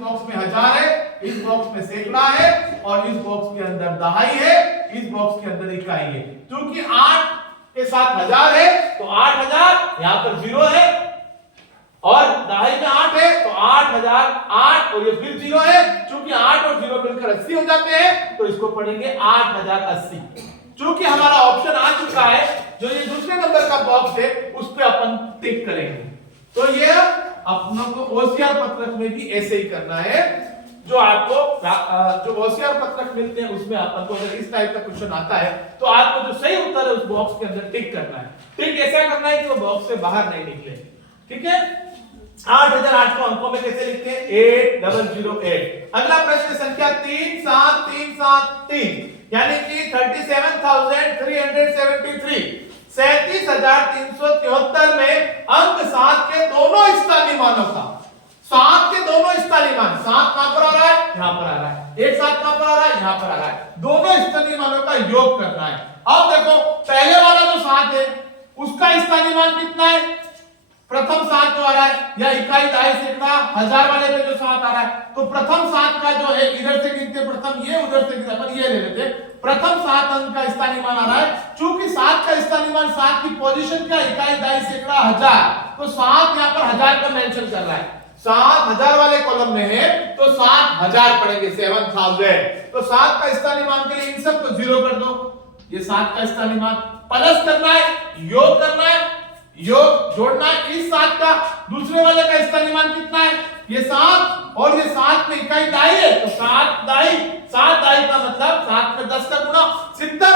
Box में 1000 है, इस बॉक्स में सैकड़ा है और इस बॉक्स के अंदर दहाई है, इस बॉक्स के अंदर इकाई है। क्योंकि 8 के साथ 1000 है तो 8000 यहां पर 0 है और दहाई में 8 है तो 8000 8 और ये फिर 0 है। क्योंकि 8 और 0 मिलकर 80 हो जाते हैं तो इसको पढ़ेंगे 8080। क्योंकि हमारा ऑप्शन आ चुका है, जो ये दूसरे नंबर का बॉक्स है उस पे अपन टिक करेंगे। तो ये अपनों को होशियार पत्रक में भी ऐसे ही करना है। जो आपको जो होशियार पत्रक मिलते हैं उसमें अपन को अगर इस टाइप का क्वेश्चन आता है तो आपको जो सही उत्तर है उस बॉक्स के अंदर टिक करना है। टिक ऐसा करना है कि वो बॉक्स से बाहर नहीं निकले। ठीक है, 8008 को अंकों में कैसे लिखते हैं? 8008। अगला प्रश्न संख्या 37373 यानी कि 37,373 37,373 में अंक 7 के दोनों स्थानीय मानों का 7 के दोनों स्थानीय मान 7 कहां पर आ रहा है? यहां पर आ रहा है। एक साथ कहां पर आ रहा है? यहां पर आ रहा है। दोनों स्थानीय मानों का योग करना है। अब देखो पहले वाला जो 7 है उसका स्थानीय मान कितना है? प्रथम 7 जो आ रहा है या इकाई दहाई सैकड़ा 1000 वाले पे जो 7 आ रहा है तो प्रथम 7 का जो है इधर से गिनते प्रथम, ये उधर से गिनते अपन ये ले लेते। प्रथम 7 अंक का स्थानीय मान आ रहा है। चूंकि 7 का स्थानीय मान 7 की पोजीशन क्या इकाई दहाई सैकड़ा 1000 तो 7 यहां पर 1000 को मेंशन कर रहा है। 7000 वाले कॉलम में है तो 7000 पढ़ेंगे 7000। तो 7 का स्थानीय मान के लिए इन सब को 0 कर दो। ये 7 का स्थानीय मान प्लस करना है, योग करना है, योग जोड़ना है इस 7 का दूसरे वाले का स्थानीय मान कितना है? ये 7 और ये 7 में इकाई दहाई है तो 7 दहाई का मतलब 7 में 10 का गुणा 70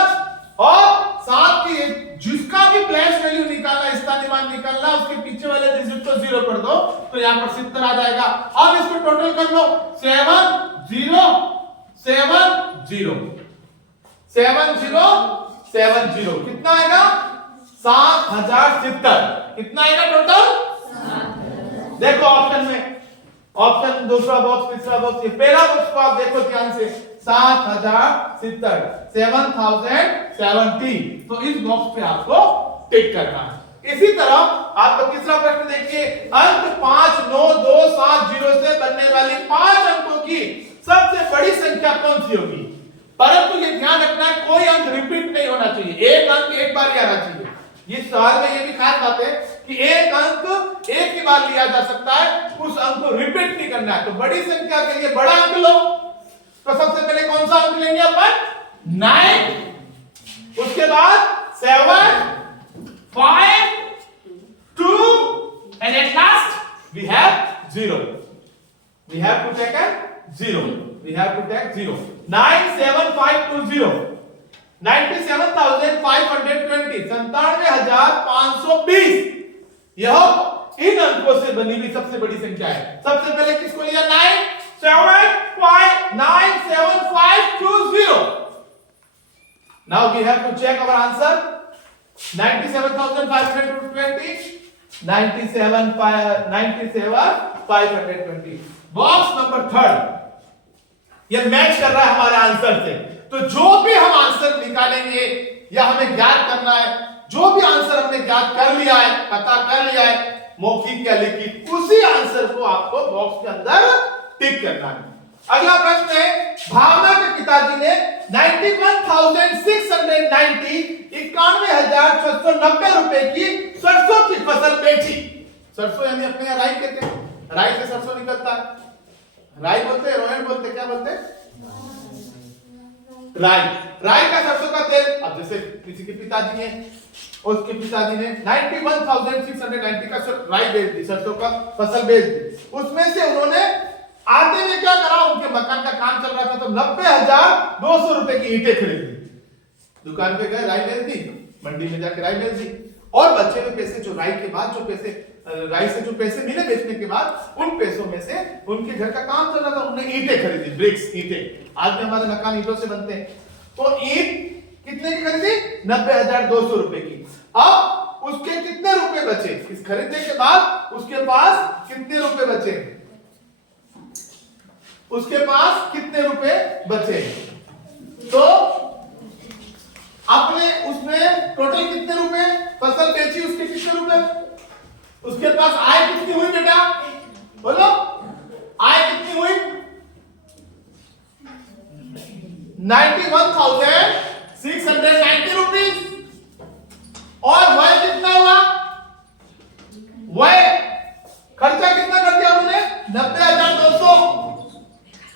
और 7 की जिसका भी प्लेस वैल्यू निकालना स्थानीय मान निकालना उसके पीछे वाले डिजिट को 0 कर दो तो यहां पर 70 आ जाएगा। अब इसको टोटल कर लो 7070 कितना आएगा? 7070 कितना आएगा टोटल? देखो ऑप्शन में, ऑप्शन दूसरा बॉक्स तीसरा बॉक्स, ये पहला बॉक्स को आप देखो ध्यान से 7070 7070 तो इस बॉक्स पे आपको टिक करना है। इसी तरह आपको तीसरा प्रश्न देखिए, अंक 59270 से बनने वाली 5 अंकों की सबसे बड़ी संख्या कौन सी होगी? परंतु ये ध्यान रखना है कोई अंक रिपीट नहीं होना चाहिए, एक अंक एक बार ही आना चाहिए। ये सवाल में ये भी खास बात है कि एक अंक एक ही बार लिया जा सकता है, उस अंक को रिपीट नहीं करना है। तो बड़ी संख्या के लिए बड़ा अंक लो। तो सबसे पहले कौन सा अंक लेंगे अपन? 9, उसके बाद 7, 5, 2 and at last we have 0. We have to take a 0. We have to take 0. 97520 97,520 97,520 यह इन अंकों से बनी हुई सबसे बड़ी संख्या है। सबसे पहले किसको लिया? 97597,520. Now we have to check our answer. 97,520 97,520 box number 3 ये मैच कर रहा है हमारे आंसर से। तो जो भी हम आंसर निकालेंगे या हमें ज्ञात करना है, जो भी आंसर हमने ज्ञात कर लिया है, पता कर लिया है मौखिक या लिखित, उसी आंसर को आपको बॉक्स के अंदर टिक करना है। अगला प्रश्न है, भावना के पिताजी ने 91,690 91,690 रुपए की सरसों की फसल बेची। सरसों यानी अपने यहाँ राई कहते हैं, राई से सरसों निकलता है। राई बोलते हैं, रोहन बोलते हैं, क्या बोलते हैं? राई। राई का सरसों का तेल। अब जैसे किसी के पिताजी ने, उसके पिताजी ने 91,690 का राई बेच दी, सरसों का फसल बेच दी। उसमें से उन्होंने आते में क्या करा, उनके मकान का काम चल रहा था तो 90,200 रुपए की ईंटें खरीदी। दुकान पे गए, राई बेच दी, मंडी में जाकर राई बेच दी और बचे हुए पैसे जो राई के बाद जो पैसे राई से जो पैसे मिले बेचने के बाद, उन पैसों में से उनके घर का काम चल रहा था, उन्होंने ईंटें खरीदी, ब्रिक्स ईंटें। आज भी हमारे मकान ईंटों से बनते हैं। तो ईंट कितने की खरीदी? 90,200 रुपए की। अब उसके कितने रुपए बचे? इस खरीदने के बाद उसके पास कितने रुपए बचे? उसके पास कितने रुपए बचे? तो आपने उसमें टोटल कितने रुपए फसल बेची, उसके कितने रुपए? उसके पास आय कितनी हुई बेटा? बोलो, आय कितनी हुई? 91,690 रुपीज। और वह कितना हुआ? वह खर्चा कितना कर दिया हमने? 90,200।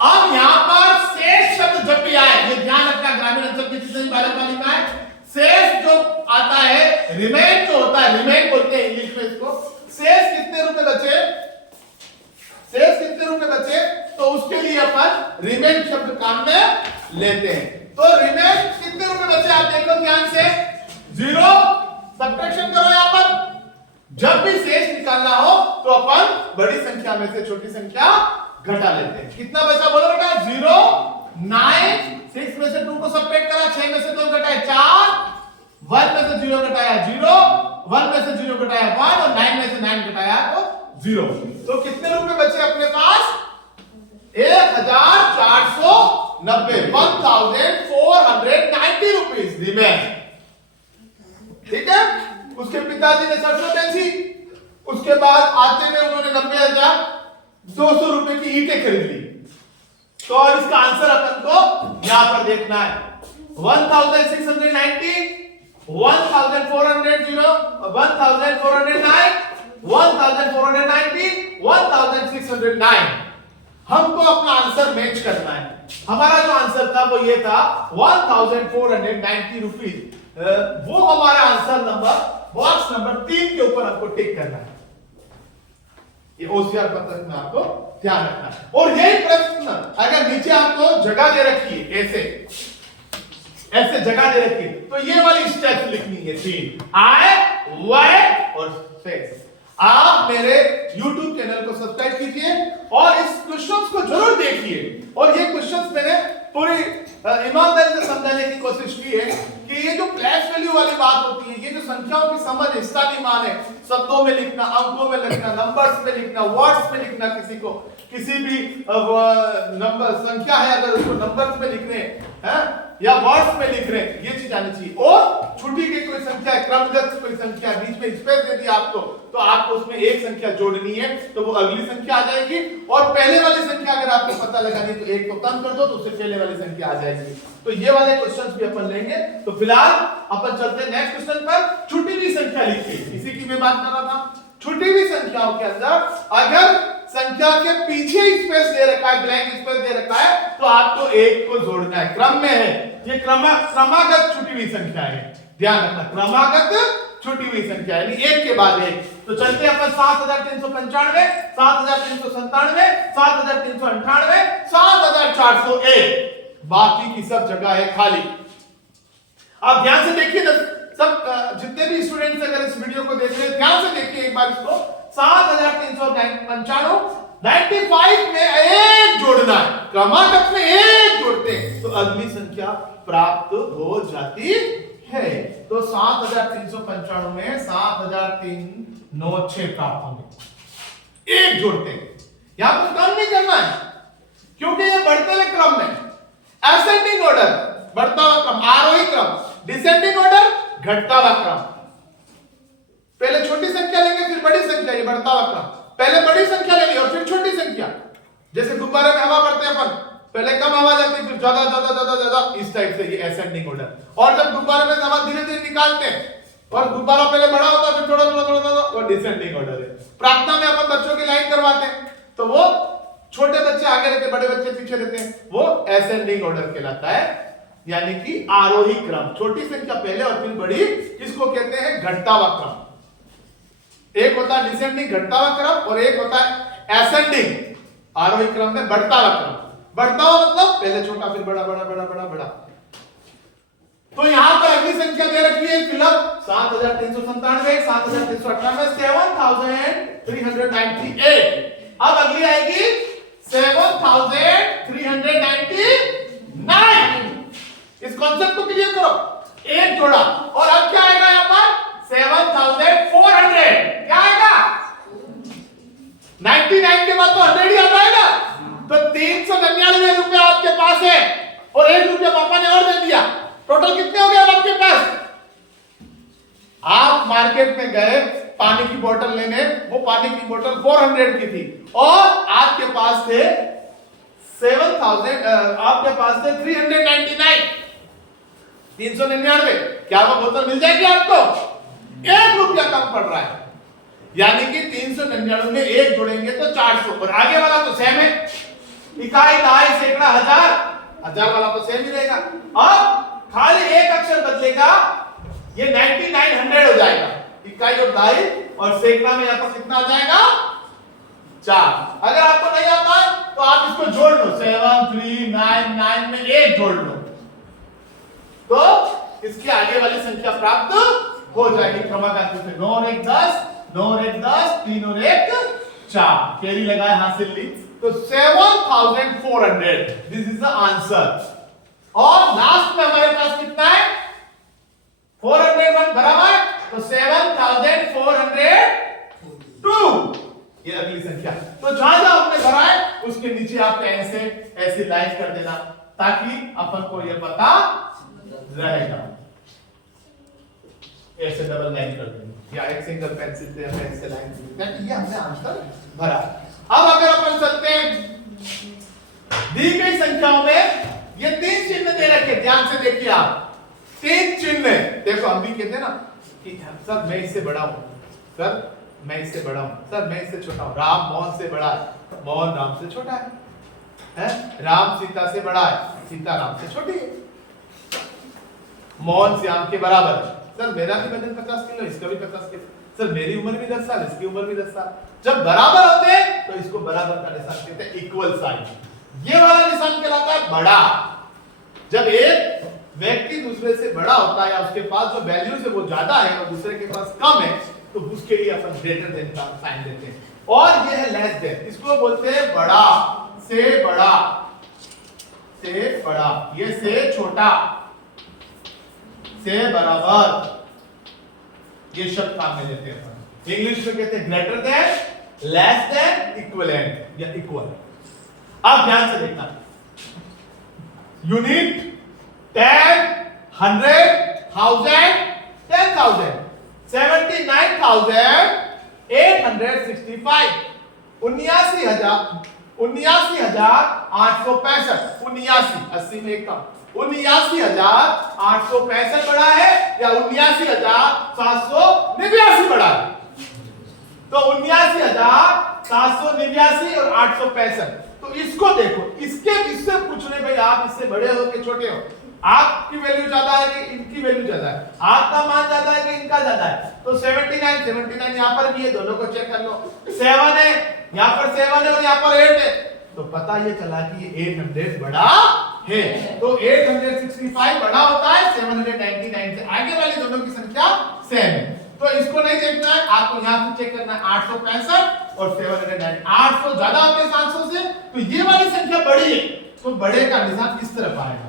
अब यहां पर शेष शब्द जब भी आए, ये ध्यान रखना, ग्रामीण अंचल की जितने भी बालक बालिका है, शेष जो आता है, रिमेन जो होता है, रिमेन बोलते हैं इंग्लिश में इसको, शेष कितने रुपए बचे, शेष कितने रुपए बचे, तो उसके लिए अपन रिमेन शब्द काम में लेते हैं। तो रिमेन कितने रुपए बचे आप देखो ध्यान से, 0, सब्ट्रैक्शन करो यहां पर। जब भी शेष निकालना हो तो अपन बड़ी संख्या में से छोटी संख्या घटा लेते हैं। कितना बचा बोलो बेटा? 0, 9, 6 में से 2 को सब्ट्रैक्ट करा, 6 में से 2 घटाए 4, 1 में से 0 घटाया 0, 1 में से 0 घटाया 1 और 9 में से 9 घटाया तो 0। तो कितने रुपए बचे अपने पास? 1490, 1490 रुपीज रिमेन। ठीक है। उसके पिताजी ने सरसों बेची, उसके बाद आते में उन्होंने 90,200 रुपए की ईंटें खरीद ली। तो और इसका आंसर अपन को यहां पर देखना है। 1690, 1409, 1490, 1609। हमको अपना आंसर मैच करना है। हमारा जो आंसर था वो ये था 1490 रुपीज। वो हमारा आंसर नंबर बॉक्स नंबर 3 के ऊपर आपको टिक करना है। ये ओसीआर पत्रक में आपको ध्यान रखना है। और यही प्रश्न अगर नीचे आपको जगह दे रखी है, ऐसे जगह दे रखी है, तो ये वाली स्टेप्स लिखनी है 3, आय, व्यय और शेष। आप मेरे YouTube चैनल को सब्सक्राइब कीजिए और इस क्वेश्चंस को जरूर देखिए। और ये क्वेश्चंस मैंने पूरी ईमानदारी से समझाने की कोशिश की है कि ये जो फ्लैश वैल्यू वाली बात होती है, ये जो संख्याओं की समझ है, स्थानीय मान है, शब्दों में लिखना, अंकों में लिखना, नंबर्स में लिखना, वर्ड्स में लिखना, किसी भी नंबर संख्या है अगर उसको नंबर्स में लिख रहे हैं या वर्ड्स में लिख रहे हैं, ये चीज आनी चाहिए। और छुट्टी की कोई संख्या है, क्रमगत कोई संख्या, बीच में स्पेस दे दिया आपको, तो आपको उसमें एक संख्या जोड़नी है, तो वो अगली संख्या आ जाएगी। और पहले वाली संख्या अगर आपको पता लगानी तो एक को कम कर दो तो उससे पहले वाली संख्या आ जाएगी। तो ये वाले क्वेश्चंस भी अपन लेंगे। तो फिलहाल अपन चलते हैं नेक्स्ट क्वेश्चन पर। छुट्टी हुई संख्या लिखिए, इसी की मैं बात कर रहा था। छुट्टी हुई संख्याओं के अंदर अगर संख्या के पीछे स्पेस दे रखा है, ब्लैंक स्पेस दे रखा है, तो आपको एक को जोड़ना है, क्रम में है। ये क्रमागत छुट्टी हुई संख्या है, ध्यान रखना, क्रमागत छुट्टी हुई संख्या यानी एक के बाद एक। तो चलते हैं अपन 7395, 7397, 7398, 7401। बाकी की सब जगह है खाली। आप ध्यान से देखिए ना, सब जितने भी स्टूडेंट्स अगर इस वीडियो को देख रहे हैं ध्यान से देखिए एक बार इसको। 7395, 95 में एक जोड़ना है, क्रमागत में एक जोड़ते हैं तो अगली संख्या प्राप्त हो जाती है। तो 7395 में 7396 प्राप्त होंगे, एक जोड़ते हैं। यहां पर कम नहीं करना है क्योंकि ये बढ़ते हुए क्रम में, असेंडिंग ऑर्डर बढ़ता हुआ क्रम, आरोही क्रम, डिसेंडिंग ऑर्डर घटता हुआ क्रम। पहले छोटी संख्या लेंगे फिर बड़ी संख्या, ये बढ़ता हुआ क्रम। पहले बड़ी संख्या लेंगे और फिर छोटी संख्या। जैसे गुब्बारे में हवा भरते हैं अपन, पहले कम हवा जाती है फिर ज्यादा ज्यादा ज्यादा ज्यादा, इस टाइप से ये असेंडिंग ऑर्डर। और जब गुब्बारे में हवा धीरे धीरे निकालते हैं और गुब्बारा पहले बड़ा होता है फिर थोड़ा थोड़ा थोड़ा थोड़ा, वो डिसेंडिंग ऑर्डर है। प्रार्थना में अपन बच्चों की लाइन करवाते हैं तो वो छोटे बच्चे आगे रहते, बड़े बच्चे पीछे रहते हैं, वो असेंडिंग ऑर्डर कहलाता है, यानी कि आरोही क्रम। छोटी संख्या पहले और फिर बड़ी, इसको कहते हैं घटता हुआ क्रम। एक होता है डिसेंडिंग घटता हुआ क्रम और एक होता है असेंडिंग आरोही क्रम में बढ़ता हुआ क्रम। बढ़ता हुआ मतलब पहले छोटा फिर बड़ा बड़ा बड़ा बड़ा बड़ा। तो यहां पर अगली संख्या दे रखी है फिलहाल 7397, 7398, 7398। अब अगली आएगी 7399। इस कॉन्सेप्ट को क्लियर करो, एक जोड़ा और अब क्या आएगा यहां पर 7400। क्या आएगा 99 के बाद तो 100 ही आता है ना, तो 399 रुपया आपके पास है और 1 रुपया पापा ने और दे दिया, टोटल कितने हो गए अब आपके पास? आप मार्केट में गए पानी की बोतल लेने, वो पानी की बोतल 400 की थी और आपके पास थे 7000 7000 आपके पास थे 399 399, क्या वो बोतल मिल जाएगी आपको? 1 रुपया कम पड़ रहा है, यानी कि 399 में 1 जोड़ेंगे तो 400, और आगे वाला तो सेम है, इकाई, दहाई, सैकड़ा, हजार, हजार वाला तो सेम ही रहेगा। अब खाली एक अक्षर बदलेगा, ये 9900 हो जाएगा, इकाई और दहाई, और सैकड़ा में यहां पर कितना आ जाएगा? 4। अगर आपको नहीं आता है तो आप इसको जोड़ लो, 7399 में 1 जोड़ लो, तो इसकी आगे वाली संख्या प्राप्त हो जाएगी। क्रमांक से 9 और 1 10, 9 और 1 10, 3 और 1 4, केरी लगाए, हासिल ली, तो 7400, दिस इज द आंसर। और लास्ट में हमारे पास कितना है? 401 बराबर, तो 7402, ये अगली संख्या। तो जहां जहां आपने भरा है उसके नीचे आप ऐसे ऐसे लाइन कर देना, ताकि अपन को ये पता रहेगा। ऐसे डबल लाइन कर देंगे या एक सिंगल पेंसिल से ऐसे लाइन कर देंगे, ये हमने आंसर भरा। अब अगर अपन चलते हैं दी गई संख्याओं में, ये 3 चिन्ह दे रखे, ध्यान से देखिए आप, 3 चिन्ह। देखो हम भी कहते हैं ना कि सर मैं इससे बड़ा हूं, सर मैं इससे बड़ा हूं, सर मैं इससे छोटा हूं। राम मोहन से बड़ा है, मोहन राम से छोटा है? राम सीता से बड़ा है, सीता राम से छोटी है। मोहन श्याम के बराबर है, सर मेरा भी वजन 50 किलो, इसका भी 50 किलो, सर मेरी उम्र भी 10 साल, इसकी उम्र भी 10 साल। जब बराबर होते हैं तो इसको बराबर का निशान कहते हैं, इक्वल साइन। ये वाला निशान कहलाता है बड़ा। जब एक व्यक्ति दूसरे से बड़ा होता है या उसके पास जो वैल्यूज है वो ज्यादा है और दूसरे के पास कम है, तो उसके लिए अपन ग्रेटर देन का साइन देते हैं। और ये है लेस देन, इसको बोलते हैं बड़ा से बड़ा, से बड़ा, ये से छोटा, से बराबर, ये शब्द काम में लेते हैं अपन। इंग्लिश में कहते हैं greater than, less than, equivalent या इक्वल। अब ध्यान से देखना, यूनिट, 10, 100, 1000, 10,000, 79,865, 79,865, 80 में एक कम, 79,865 बड़ा है या 79,789 बड़ा है? तो 79,789 और 865। तो इसको देखो, इसके इससे पूछ रहे भाई आप इससे बड़े हो कि छोटे हो, आपकी वैल्यू ज्यादा है कि इनकी वैल्यू ज्यादा है, आपका मान ज्यादा है कि इनका ज्यादा है? तो 79 यहां पर भी है, दोनों को चेक कर लो। 7 है, यहां पर 7 है और यहां पर 8 है, तो पता ये चला कि ये 800 बड़ा है। तो 865 बड़ा होता है 799 से, आगे वाली दोनों की संख्या सेम है। तो इसको नहीं देखना है, आपको यहां से चेक करना है 865 और 709, 800 ज्यादा होते हैं 700 से, तो ये वाली संख्या बड़ी है, तो बड़े का निशान इस तरफ आएगा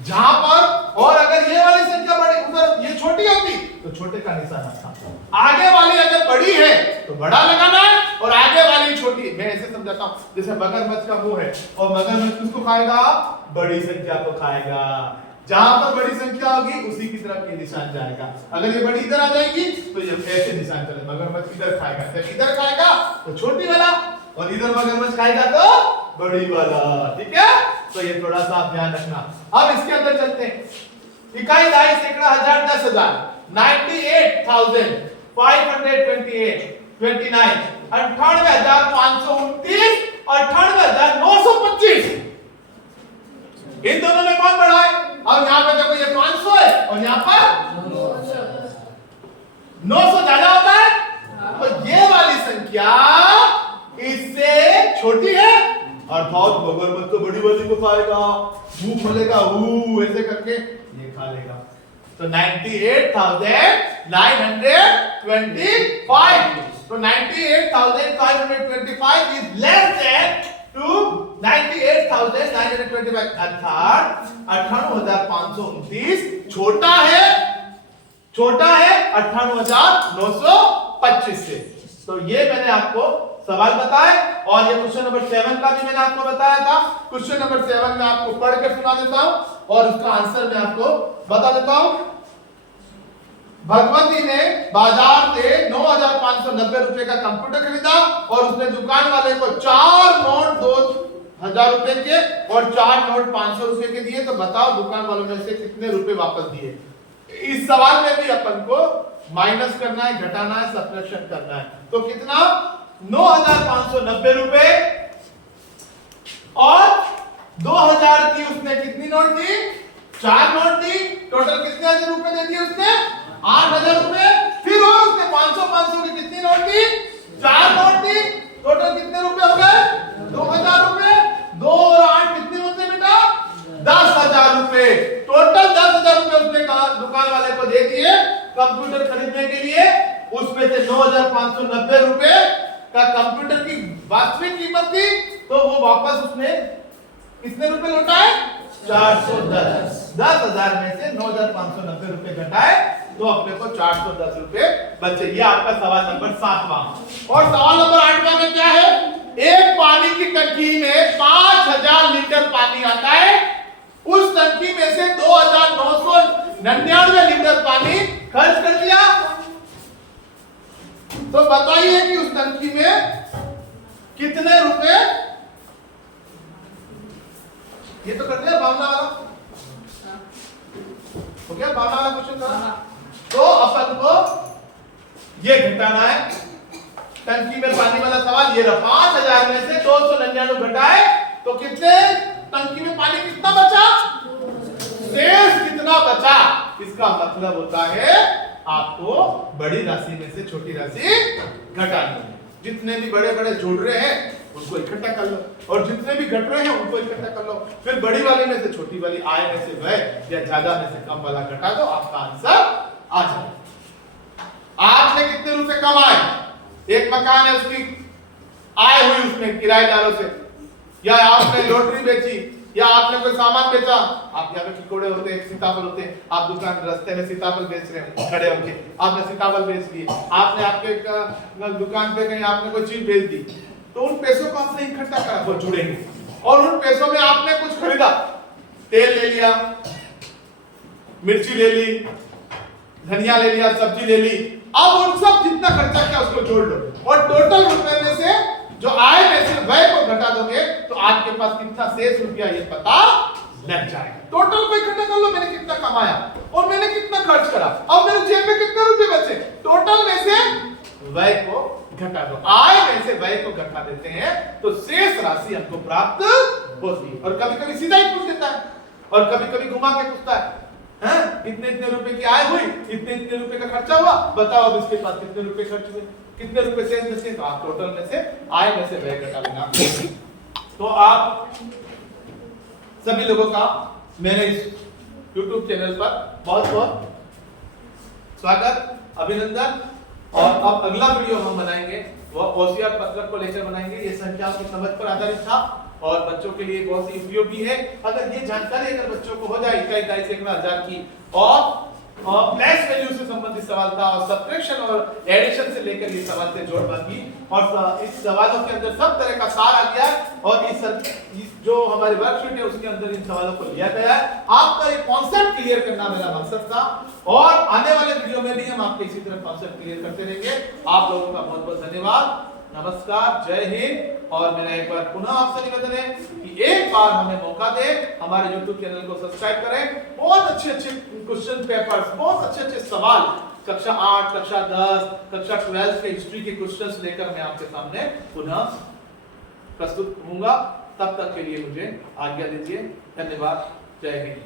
जहां पर, और अगर ये वाली संख्या बड़ी उधर ये छोटी होती तो छोटे का निशान आता। आगे वाली अगर बड़ी है तो बड़ा लगाना है, और आगे वाली छोटी। मैं ऐसे समझाता हूं, जैसे मगरमच्छ का मुंह है और मगरमच्छ किसको खाएगा? बड़ी संख्या को खाएगा। जहां पर बड़ी संख्या होगी उसी की तरफ ये निशान जाएगा। अगर ये बड़ी इधर आ जाएगी तो ये ऐसे निशान चले, मगरमच्छ इधर खाएगा, जब इधर खाएगा तो छोटी वाला, और इधर मगरमच्छ खाएगा तो बड़ी वाला। ठीक है, तो ये थोड़ा सा आप ध्यान रखना। अब इसके अंदर चलते हैं, इकाई, दहाई, सैकड़ा, हजार, 10,000, 98,528, 29, 98,529 और 98,925। इन दोनों में कौन बड़ा है? अब यहां पे देखो, ये 500 है और यहां पर 900 ज्यादा होता है, तो ये वाली संख्या इससे छोटी है, अर्थात मगरमच्छ तो बड़ी वाली को खाएगा, भूख मलेगा ऐसे करके ये खा लेगा। तो 98,925, तो 98,525 इज लेस देन टू 98,925, अर्थात 98,529 छोटा है 98,925 से। तो ये मैंने आपको सवाल बताए, और ये क्वेश्चन नंबर 7 का भी मैंने आपको बताया था। क्वेश्चन नंबर 7 में आपको पढ़ के सुना देता हूं और उसका आंसर मैं आपको बता देता हूं। भगवती ने बाजार से 9,590 रुपए का कंप्यूटर खरीदा और उसने दुकान वाले को 4 नोट 1000 रुपए के और 4 नोट 500 रुपए के दिए, तो बताओ दुकान वालों ने से कितने रुपए वापस दिए। इस सवाल में भी अपन को माइनस करना है, घटाना है, सब्ट्रैक्शन करना है। तो कितना 9590 रुपए और 2000 की उसने कितनी नोट दी, 4 नोट दी, टोटल कितने हजार रुपए दे दिए उसने, 8000 रुपए। फिर और उसने 500 500 की कितनी नोट दी, 4 नोट दी, टोटल कितने रुपए हो गए, 2000 रुपए। 2 और 8 कितने होते बेटा, 10000 रुपए। टोटल 10000 रुपए उसने कहा दुकान वाले को दे दिए कंप्यूटर खरीदने के लिए। उसमें से 9590 रुपए का कंप्यूटर की वास्तविक कीमत थी, तो वो वापस उसने कितने रुपए लौटाए, 410। 10000 में से 9590 रुपए घटाए तो अपने को 410 रुपए बचे। ये आपका सवाल नंबर 7वां। और सवाल नंबर 8वां में क्या है, एक पानी की टंकी में 5000 लीटर पानी आता है, उस टंकी में से 2999 लीटर पानी खर्च कर दिया। तो बताइए कि उस टंकी में कितने रुपए, ये तो कर दिया भावना वाला, हो गया भावना वाला क्वेश्चन था। तो अपन को ये घटाना है, टंकी में पानी वाला सवाल ये रहा। 5000 में से 299 घटाए तो कितने, टंकी में पानी कितना बचा, शेष कितना बचा। इसका मतलब होता है आपको बड़ी राशि में से छोटी राशि घटानी है। जितने भी बड़े बड़े जोड़ रहे हैं उनको इकट्ठा कर लो, और जितने भी घट रहे हैं उनको इकट्ठा कर लो। फिर बड़ी वाले में से छोटी वाली, आय में से व्यय या ज्यादा में से कम वाला घटा दो, आपका आंसर आ जाए। आपने कितने रुपए कमाए, एक मकान है उसकी आय हुई उसमें किराएदारों से, या आपने लॉटरी बेची, या आपने कोई सामान बेचा। आप यहाँ पे टिकोड़े होते हैं, सीताफल होते हैं, आप दुकान रास्ते में सीताफल बेच रहे हैं खड़े होके, आपने सीताफल बेच लिए। आपने आपके दुकान पे कहीं आपने कोई चीज बेच दी, तो उन पैसों को आपने इकट्ठा करा, वो जुड़ेंगे। और उन पैसों में आपने कुछ खरीदा, तेल ले लिया, मिर्ची ले ली, धनिया ले लिया, सब्जी ले ली। अब उन सब जितना खर्चा किया उसको जोड़ लो, और टोटल रुपए में से जो आय में से व्यय को घटा दोगे तो आपके पास कितना शेष रुपया ये पता लग जाएगा। टोटल को इकट्ठा कर लो, मैंने कितना कमाया और मैंने कितना खर्च करा, अब मेरे जेब में कितने रुपए बचे। टोटल में से व्यय को घटा दो, आय में से व्यय को घटा देते हैं तो शेष राशि हमको प्राप्त होती है। और कभी कभी सीधा ही पूछ देता है, और कभी कभी घुमा के पूछता है, इतने इतने रुपए की आय हुई, इतने इतने रुपए का खर्चा हुआ, बताओ अब इसके पास कितने रुपए खर्च हुए, कितने रुपए शेष बचे। तो आप टोटल में से आय में से व्यय घटा लेना। तो आप सभी लोगों का मेरे इस YouTube चैनल पर बहुत बहुत स्वागत, अभिनंदन। और अब अगला वीडियो हम बनाएंगे वो होशियार पत्रक को लेकर बनाएंगे। ये संख्याओं की समझ पर आधारित था और बच्चों के लिए बहुत ही उपयोगी है। अगर ये जानकारी अगर बच्चों को हो जाए, इकाई इकाई से 1000 की, और प्लस वैल्यू से संबंधित सवाल था, और सब्ट्रैक्शन और एडिशन से लेकर ये सवाल से जोड़ बाकी, और इस सवालों के अंदर सब तरह का सार आ गया, और इस जो हमारी वर्कशीट है उसके अंदर इन सवालों को लिया गया है। आपका ये कॉन्सेप्ट क्लियर करना मेरा मकसद था, और आने वाले वीडियो में भी हम आपके इसी तरह कॉन्सेप्ट क्लियर करते रहेंगे। आप लोगों का बहुत बहुत धन्यवाद, नमस्कार, जय हिंद। और मेरा एक बार पुनः आपसे निवेदन है कि एक बार हमें मौका दें, हमारे YouTube चैनल को सब्सक्राइब करें। बहुत अच्छे अच्छे क्वेश्चन पेपर्स, बहुत अच्छे अच्छे सवाल कक्षा 8, कक्षा 10, कक्षा 12 के हिस्ट्री के क्वेश्चंस लेकर मैं आपके सामने पुनः प्रस्तुत होऊंगा। तब तक के लिए मुझे आज्ञा दीजिए। धन्यवाद, जय हिंद।